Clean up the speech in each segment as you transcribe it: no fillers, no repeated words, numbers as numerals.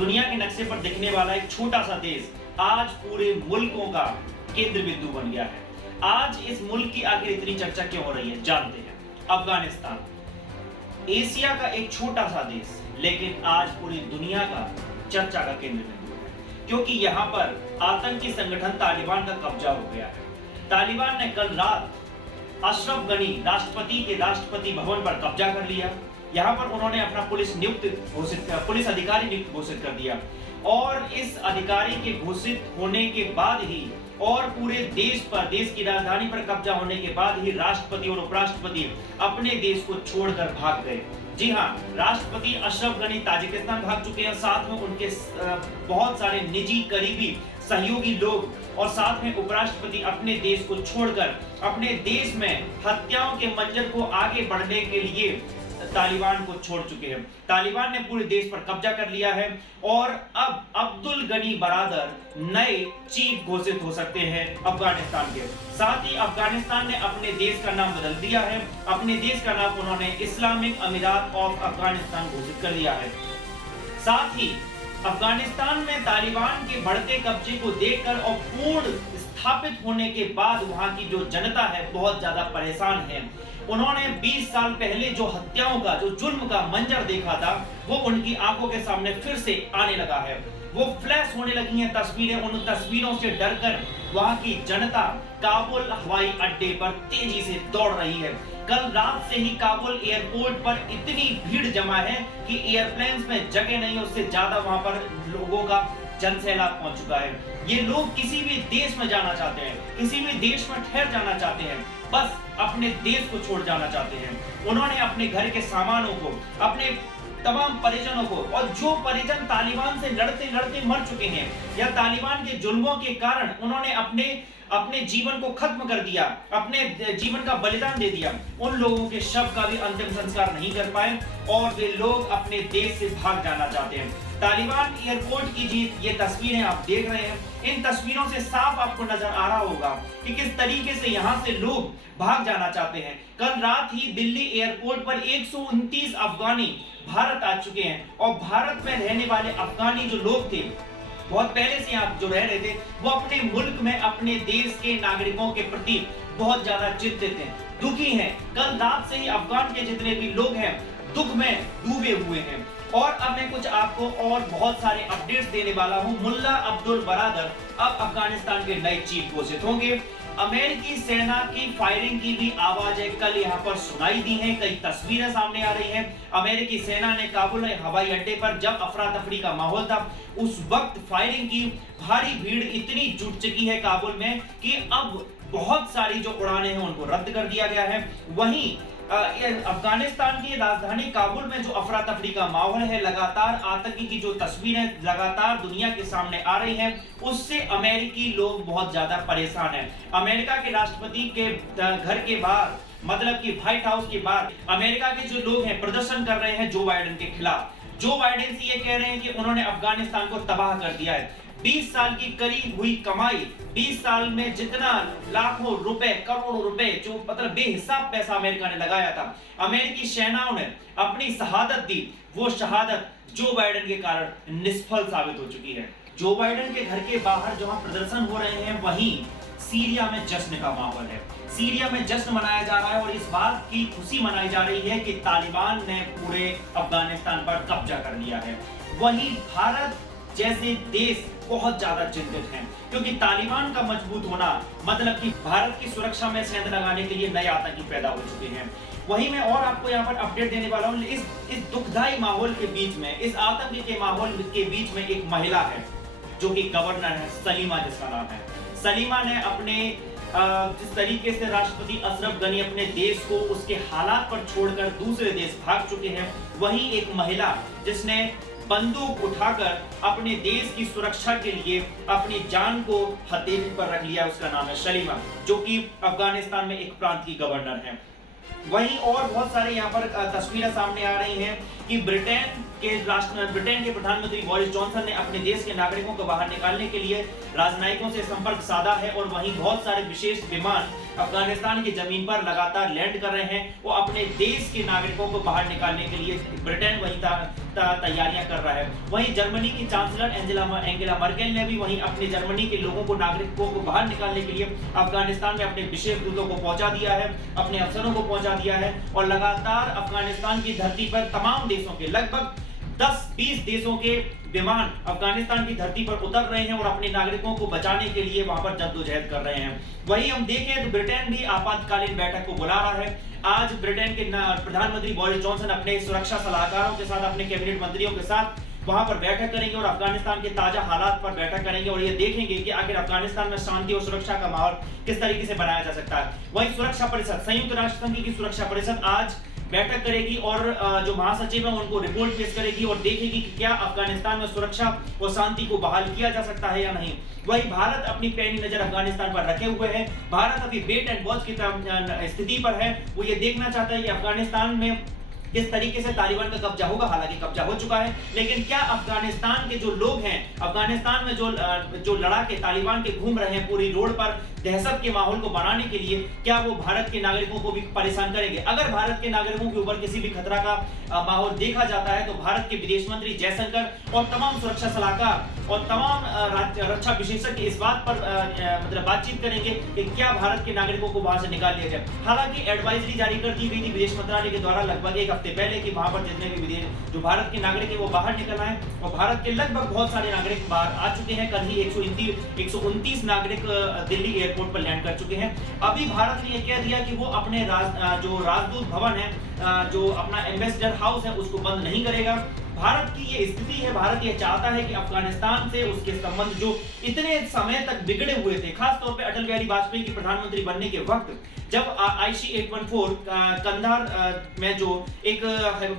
दुनिया के नक्शे पर दिखने वाला एक छोटा सा देश आज पूरे मुल्कों का केंद्र बिंदु बन गया है। आज इस मुल्क की आखिर इतनी चर्चा क्यों हो रही है, जानते हैं। अफगानिस्तान एशिया का एक छोटा सा देश, लेकिन आज पूरी दुनिया का चर्चा का केंद्र बिंदु है, क्योंकि यहाँ पर आतंकी संगठन तालिबान का कब्जा हो गया है। तालिबान ने कल रात अशरफ गनी राष्ट्रपति के राष्ट्रपति भवन पर कब्जा कर लिया। यहाँ पर उन्होंने अपना पुलिस अधिकारी नियुक्त घोषित कर दिया और इस अधिकारी के घोषित होने के बाद ही और पूरे देश पर, देश की राजधानी पर कब्जा होने के बाद ही राष्ट्रपति और उपराष्ट्रपति अपने देश को छोड़कर भाग गए। जी हाँ, राष्ट्रपति अशरफ गनी ताजिकिस्तान भाग चुके हैं, साथ में उनके बहुत सारे निजी करीबी सहयोगी लोग और साथ में उपराष्ट्रपति अपने देश को छोड़कर अपने देश में हत्याओं के मंजर को आगे बढ़ने के लिए तालिबान को छोड़ चुके हैं। तालिबान ने पूरे देश पर कब्जा कर लिया है और अब अब्दुल गनी बरादर नए चीफ घोषित हो सकते हैं अफगानिस्तान के। साथ ही अफगानिस्तान ने अपने देश का नाम बदल दिया है। अपने देश का नाम उन्होंने इस्लामिक अमीरात ऑफ अफगानिस्तान घोषित कर दिया है। साथ ही अफगानिस्तान में तालिबान के बढ़ते कब्जे को देखकर और पूर्ण स्थापित होने के बाद वहां की जो जनता है बहुत ज्यादा परेशान है। उन्होंने 20 साल पहले जो हत्याओं का, जो जुल्म का मंजर देखा था, वो उनकी आंखों के सामने फिर से आने लगा है। वो फ्लैश होने लगी हैं तस्वीरें। उन तस्वीरों से डरकर वहां की जनता काबुल हवाई अड्डे पर तेजी से दौड़ रही है। कल रात से ही काबुल एयरपोर्ट पर इतनी भीड़ जमा है कि एयरप्लेन्स में जगह नहीं, उससे ज्यादा वहां पर लोगों का जनसैलाब पहुंच चुका है। ये लोग किसी भी देश में जाना चाहते हैं, किसी भी देश में ठहर जाना चाहते हैं, बस अपने देश को छोड़ जाना चाहते हैं। उन्होंने अपने घर के सामानों को, अपने तमाम परिजनों को, और जो परिजन तालिबान से लड़ते लड़ते मर चुके हैं या तालिबान के जुल्मों के कारण उन्होंने अपने जीवन को खत्म कर दिया, अपने जीवन का बलिदान दे दिया, उन लोगों के शव का भी अंतिम संस्कार नहीं कर पाए और वे लोग अपने देश से भाग जाना चाहते हैं। तालिबान एयरपोर्ट की जीत, ये तस्वीरें आप देख रहे हैं। इन तस्वीरों से साफ आपको नजर आ रहा होगा कि किस तरीके से यहाँ से लोग भाग जाना चाहते हैं। कल रात ही दिल्ली एयरपोर्ट पर 129 अफगानी भारत आ चुके हैं और भारत में रहने वाले अफगानी जो लोग थे, बहुत पहले से यहाँ जो रह रहे थे, वो अपने मुल्क में अपने देश के नागरिकों के प्रति बहुत ज्यादा चिंतित हैं, दुखी हैं। कल रात से ही अफगान के जितने भी लोग हैं दुख में डूबे हुए हैं। और अब मैं कुछ आपको और बहुत सारे अपडेट्स देने वाला हूं। मुल्ला अब्दुल बरादर अब अफगानिस्तान के नए चीफ घोषित होंगे। अमेरिकी सेना की फायरिंग की भी आवाजें कल यहाँ पर सुनाई दी हैं, कई तस्वीरें सामने आ रही हैं। अमेरिकी सेना ने काबुल हवाई अड्डे पर जब अफरा तफरी का माहौल था, उस वक्त फायरिंग की भारी भीड़ इतनी जुट चुकी है काबुल में कि अब बहुत सारी जो उड़ानें हैं उनको रद्द कर दिया गया है। वहीं अफगानिस्तान की राजधानी काबुल में जो अफरा तफरी का माहौल है, लगातार आतंकी की जो तस्वीरें लगातार दुनिया के सामने आ रही हैं, उससे अमेरिकी लोग बहुत ज्यादा परेशान हैं। अमेरिका के राष्ट्रपति के घर के बाहर, मतलब कि व्हाइट हाउस के बाहर, अमेरिका के जो लोग हैं प्रदर्शन कर रहे हैं जो बाइडेन के खिलाफ। जो बाइडेन से ये कह रहे हैं कि उन्होंने अफगानिस्तान को तबाह कर दिया है। 20 साल की करीब हुई कमाई, 20 साल में जितना लाखों रुपए, करोड़ों रुपए, जो मतलब बेहिसाब पैसा अमेरिका ने लगाया था, अमेरिकी सेनाओं ने अपनी शहादत दी। वो शहादत जो बाइडेन के कारण निष्फल साबित हो चुकी है। जो बाइडेन के घर के बाहर जहां प्रदर्शन हो रहे हैं, वहीं सीरिया में जश्न का माहौल है। सीरिया में जश्न मनाया जा रहा है और इस बात की खुशी मनाई जा रही है कि तालिबान ने पूरे अफगानिस्तान पर कब्जा कर लिया है। वहीं भारत जैसे देश बहुत ज्यादा चिंतित हैं, क्योंकि तालिबान का मजबूत होना मतलब कि भारत की सुरक्षा में सेंध लगाने के लिए नए आतंकी पैदा हो चुके हैं। वहीं मैं और आपको यहाँ पर अपडेट देने वाला हूँ। इस दुखदाई माहौल के बीच में, इस आतंकी के माहौल के बीच में एक महिला है जो कि गवर्नर है, सलीमा जिसका नाम है। सलीमा ने अपने जिस तरीके से राष्ट्रपति अशरफ गनी अपने देश को उसके हालात पर छोड़कर दूसरे देश भाग चुके हैं, वही एक महिला जिसने बंदूक उठाकर अपने देश की सुरक्षा के लिए अपनी जान को हथेली पर रख लिया, उसका नाम है सलीमा, जो कि अफगानिस्तान में एक प्रांत की गवर्नर है। वहीं और बहुत सारे यहाँ पर तस्वीरें सामने आ रही हैं कि ब्रिटेन के प्रधानमंत्री बोरिस जॉनसन ने अपने देश के नागरिकों को बाहर निकालने के लिए राजनयिकों से संपर्क साधा है और वहीं बहुत सारे विशेष विमान अफगानिस्तान की जमीन पर लगातार लैंड कर रहे हैं। वो अपने देश के नागरिकों को बाहर निकालने के लिए, ब्रिटेन वहीं था तैयारियां कर रहा है। वहीं जर्मनी की चांसलर एंजेला मर्केल ने भी वहीं अपने जर्मनी के लोगों को, नागरिकों को बाहर निकालने के लिए अफगानिस्तान में अपने विशेष दूतों को पहुंचा दिया है, अपने अफसरों को पहुंचा दिया है और लगातार अफगानिस्तान की धरती पर तमाम देशों के लगभग 10-20 देशों के विमान अफगानिस्तान की धरती पर उतर रहे हैं और अपने नागरिकों को बचाने के लिए वहां पर जद्दोजहद कर रहे हैं। वहीं हम देखें तो ब्रिटेन भी आपातकालीन बैठक को बुला रहा है। आज ब्रिटेन के प्रधानमंत्री बोरिस जॉनसन अपने सुरक्षा सलाहकारों के साथ, अपने कैबिनेट मंत्रियों के साथ वहां पर बैठक करेंगे और अफगानिस्तान के ताजा हालात पर बैठक करेंगे और ये देखेंगे कि आखिर अफगानिस्तान में शांति और सुरक्षा का माहौल किस तरीके से बनाया जा सकता है। वहीं सुरक्षा परिषद, संयुक्त राष्ट्र संघ की सुरक्षा परिषद आज बैठक करेगी और जो महासचिव है उनको रिपोर्ट पेश करेगी और देखेगी कि क्या अफगानिस्तान में सुरक्षा और शांति को बहाल किया जा सकता है या नहीं। वही भारत अपनी पैनी नजर अफगानिस्तान पर रखे हुए है। भारत अभी वेट एंड वॉच की स्थिति पर है। वो ये देखना चाहता है कि अफगानिस्तान में किस तरीके से तालिबान का कब्जा होगा। हालांकि कब्जा हो चुका है, लेकिन क्या अफगानिस्तान के जो लोग हैं, अफगानिस्तान में जो लड़ाके तालिबान के घूम रहे हैं पूरी रोड पर दहशत के माहौल को बनाने के लिए, क्या वो भारत के नागरिकों को भी परेशान करेंगे? अगर भारत के नागरिकों के ऊपर किसी भी खतरा का माहौल देखा जाता है तो भारत के विदेश मंत्री जयशंकर और तमाम सुरक्षा सलाहकार और तमाम रक्षा विशेषज्ञ इस बात पर मतलब बातचीत करेंगे कि क्या भारत के नागरिकों को वहां से निकाल लिया जाए। हालांकि एडवाइजरी जारी कर दी गई थी विदेश मंत्रालय के द्वारा लगभग एक हफ्ते पहले कि वहां पर जितने भी विदेश जो भारत के नागरिक है वो बाहर निकल आए और भारत के लगभग बहुत सारे नागरिक बाहर आ चुके हैं। कल ही 129 नागरिक दिल्ली एयरपोर्ट पर लैंड कर चुके हैं। अभी भारत ने यह कह दिया कि वो अपने जो राजदूत भवन है, जो अपना एम्बेसडर हाउस है, उसको बंद नहीं करेगा। भारत की ये स्थिति है, भारत ये चाहता है कि अफगानिस्तान से उसके संबंध जो इतने समय तक बिगड़े हुए थे, खासतौर पे अटल बिहारी वाजपेयी की प्रधानमंत्री बनने के वक्त जब IC-814 कंधार में जो एक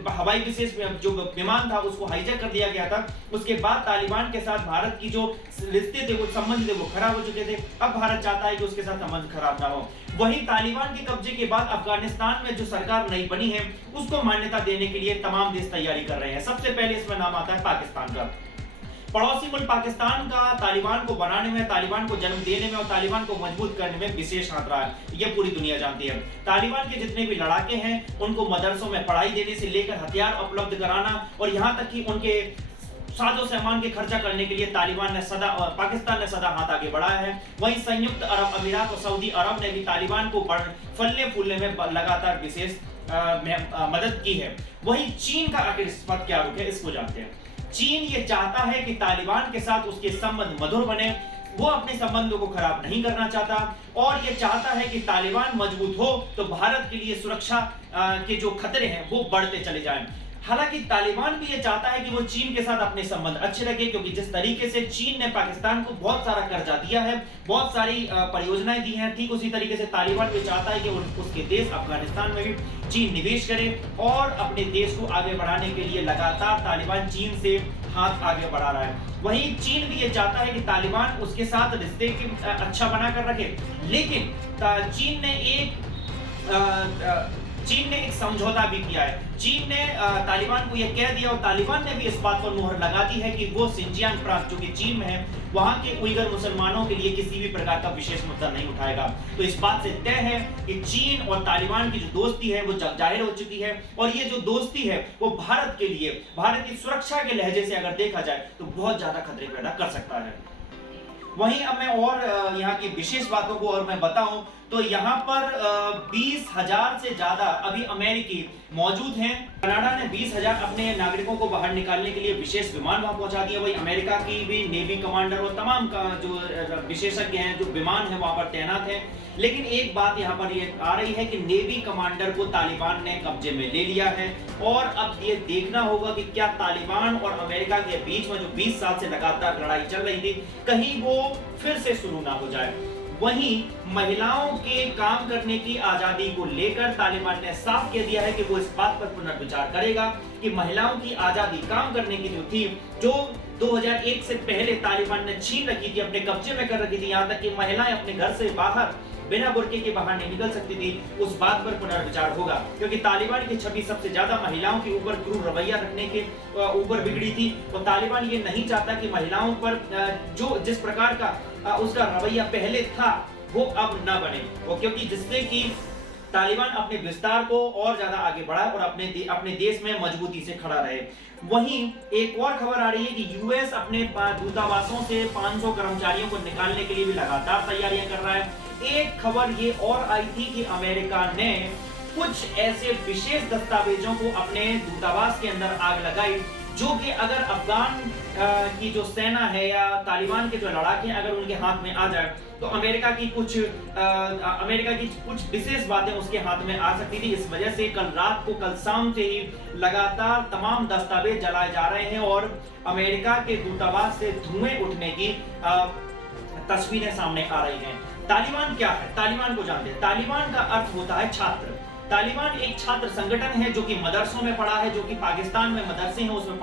हवाई विशेष जो विमान था उसको हाईजैक कर दिया गया था, उसके बाद तालिबान के साथ भारत की जो रिश्ते थे, वो संबंध थे, वो खराब हो चुके थे। अब भारत चाहता है कि उसके साथ संबंध खराब ना हो। वहीं तालिबान के कब्जे के बाद अफगानिस्तान में जो सरकार नई बनी है उसको मान्यता देने के लिए तमाम देश तैयारी कर रहे हैं। सबसे पहले इसमें नाम आता है पाकिस्तान का। पड़ोसी मुल्क पाकिस्तान का तालिबान को बनाने में, तालिबान को जन्म देने में और तालिबान को मजबूत करने में विशेष हाथ रहा है। यह पूरी दुनिया जानती है। तालिबान के जितने भी लड़ाके हैं उनको मदरसों में पढ़ाई देने से लेकर हथियार उपलब्ध कराना और यहाँ तक कि उनके साजो सामान के खर्चा करने के लिए पाकिस्तान ने सदा हाथ आगे बढ़ाया है। वहीं संयुक्त अरब अमीरात और सऊदी अरब ने भी तालिबान को फलने फूलने में लगातार विशेष मदद की है। वहीं चीन का आखिर इस पर क्या रुख है, इसको जानते हैं। चीन ये चाहता है कि तालिबान के साथ उसके संबंध मधुर बने। वो अपने संबंधों को खराब नहीं करना चाहता और ये चाहता है कि तालिबान मजबूत हो तो भारत के लिए सुरक्षा के जो खतरे हैं वो बढ़ते चले जाएं। हालांकि तालिबान भी ये चाहता है कि वो चीन के साथ अपने संबंध अच्छे रखे, क्योंकि जिस तरीके से चीन ने पाकिस्तान को बहुत सारा कर्जा दिया है, बहुत सारी परियोजनाएं दी हैं, ठीक उसी तरीके से तालिबान भी चाहता है कि उसके देश अफगानिस्तान में भी चीन निवेश करे और अपने देश को आगे बढ़ाने के लिए लगातार तालिबान चीन से हाथ आगे बढ़ा रहा है। वहीं चीन भी ये चाहता है कि तालिबान उसके साथ रिश्ते अच्छा बनाकर रखे, लेकिन चीन ने एक समझौता भी किया है। चीन ने तालिबान को यह कह दिया और तालिबान ने भी इस बात पर मुहर लगा दी है कि वो सिंजियांग प्रांत जो कि चीन में है, वहां के उइगर मुसलमानों के लिए किसी भी प्रकार का विशेष मुद्दा नहीं उठाएगा। तो इस बात से तय है कि चीन और तालिबान की जो दोस्ती है वो जाहिर हो चुकी है और ये जो दोस्ती है वो भारत के लिए, भारत की सुरक्षा के लहजे से अगर देखा जाए तो बहुत ज्यादा खतरे पैदा कर सकता है। वहीं अब मैं और यहाँ की विशेष बातों को और मैं बताऊं तो यहाँ पर 20,000 से ज्यादा अभी अमेरिकी मौजूद हैं। कनाडा ने 20,000 अपने नागरिकों को बाहर निकालने के लिए विशेष विमान वहां पहुंचा दिया। वही अमेरिका की भी नेवी कमांडर और तमाम का जो विशेषज्ञ हैं, जो विमान है वहां पर तैनात हैं। लेकिन एक बात यहाँ पर ये आ रही है कि नेवी कमांडर को तालिबान ने कब्जे में ले लिया है और अब ये देखना होगा कि क्या तालिबान और अमेरिका के बीच में जो 20 साल से लगातार लड़ाई चल रही थी कहीं वो फिर से शुरू ना हो जाए। वहीं महिलाओं के काम करने की आजादी को लेकर तालिबान ने साफ कह दिया है कि वो इस बात पर पुनर्विचार करेगा कि महिलाओं की आजादी काम करने की जो थी, जो 2001 से पहले तालिबान ने छीन रखी थी, अपने कब्जे में कर रखी थी, यहाँ तक कि महिलाएं अपने घर से बाहर बिना बुर्के के बाहर नहीं निकल सकती थी, उस बात पर पुनर्विचार होगा। क्योंकि तालिबान की छवि सबसे ज्यादा महिलाओं के ऊपर क्रूर रवैया रखने के ऊपर बिगड़ी थी और तालिबान ये नहीं चाहता कि महिलाओं पर जो जिस प्रकार का उसका रवैया पहले था वो अब ना बने, वो क्योंकि जिससे कि तालिबान अपने विस्तार को और ज्यादा आगे बढ़ाए और अपने देश में मजबूती से खड़ा रहे। वहीं एक और खबर आ रही है कि यूएस अपने दूतावासों से 500 कर्मचारियों को निकालने के लिए भी लगातार तैयारियां कर रहा है। एक खबर ये और आई थी कि अमेरिका ने कुछ ऐसे विशेष दस्तावेजों को अपने दूतावास के अंदर आग लगाई, जो कि अगर अफगान की जो सेना है या तालिबान के जो लड़ाके अगर उनके हाथ में आ जाए तो अमेरिका की कुछ विशेष बातें उसके हाथ में आ सकती थी। इस वजह से कल शाम से ही लगातार तमाम दस्तावेज जलाए जा रहे हैं और अमेरिका के दूतावास से धुएं उठने की तस्वीरें सामने आ रही हैं। तालिबान क्या है? तालिबान को जानते हैं। तालिबान का अर्थ होता है छात्र। तालिबान एक छात्र संगठन है जो कि मदरसों में पढ़ा है, जो कि पाकिस्तान में मदरसे हैं उसमें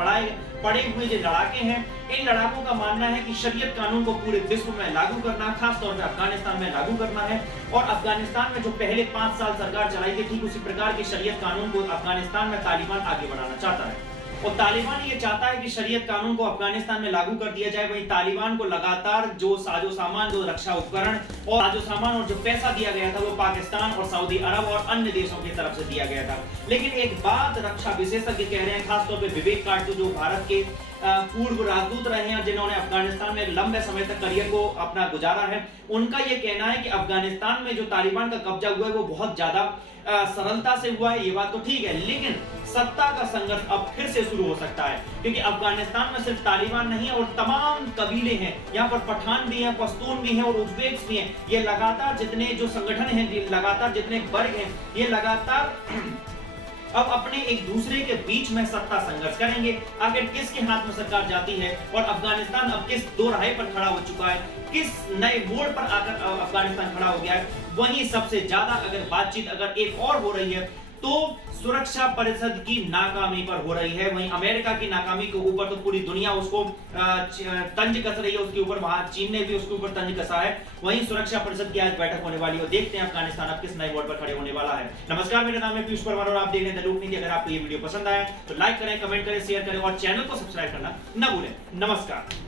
पढ़े हुए जो लड़ाके हैं, इन लड़ाकों का मानना है कि शरीयत कानून को पूरे विश्व में लागू करना, खास तौर पर अफगानिस्तान में लागू करना है। और अफगानिस्तान में जो पहले 5 साल सरकार चलाई थी, ठीक उसी प्रकार के शरीयत कानून को अफगानिस्तान में तालिबान आगे बढ़ाना चाहता है। और तालिबान ये चाहता है कि शरीयत कानून को अफगानिस्तान में लागू कर दिया जाए। वहीं तालिबान को लगातार जो साजो सामान, जो रक्षा उपकरण और साजो सामान और जो पैसा दिया गया था वो पाकिस्तान और सऊदी अरब और अन्य देशों की तरफ से दिया गया था। लेकिन एक बात रक्षा विशेषज्ञ कह रहे हैं, खासतौर पर विवेक काटजू जो भारत के पूर्व राजदूत रहे हैं, जिन्होंने अफगानिस्तान में लंबे समय तक करियर को अपना गुजारा है, उनका यह कहना है कि अफगानिस्तान में जो तालिबान का कब्जा हुआ है वो बहुत ज्यादा सरलता से हुआ है। ये बात तो ठीक है, लेकिन सत्ता का संघर्ष अब फिर से शुरू हो सकता है, क्योंकि अफगानिस्तान में सिर्फ तालिबान नहीं है और तमाम कबीले हैं। यहाँ पर पठान भी हैं, पश्तून भी हैं और उज़्बेक्स भी हैं। ये लगातार जितने जो संगठन हैं, लगातार जितने वर्ग हैं, ये लगातार अब अपने एक दूसरे के बीच में सत्ता संघर्ष करेंगे। आखिर किसके हाथ में सरकार जाती है और अफगानिस्तान अब किस दो राह पर खड़ा हो चुका है, किस नए मोड़ पर आकर अफगानिस्तान खड़ा हो गया है। वहीं सबसे ज्यादा अगर बातचीत अगर एक और हो रही है तो सुरक्षा परिषद की नाकामी पर हो रही है। वहीं अमेरिका की नाकामी के ऊपर तो पूरी दुनिया उसको तंज कस रही है, उसके ऊपर वहां चीन ने भी उसके ऊपर तंज कसा है। वहीं सुरक्षा परिषद की आज बैठक होने वाली है, देखते हैं अफगानिस्तान अब किस नए मोड़ पर खड़े होने वाला है। नमस्कार, मेरा नाम है पीयूष परमार और आप देख रहे हैं द लोकनीति। अगर आपको ये वीडियो पसंद आया तो लाइक करें, कमेंट करें, शेयर करें और चैनल को सब्सक्राइब करना न भूलें। नमस्कार।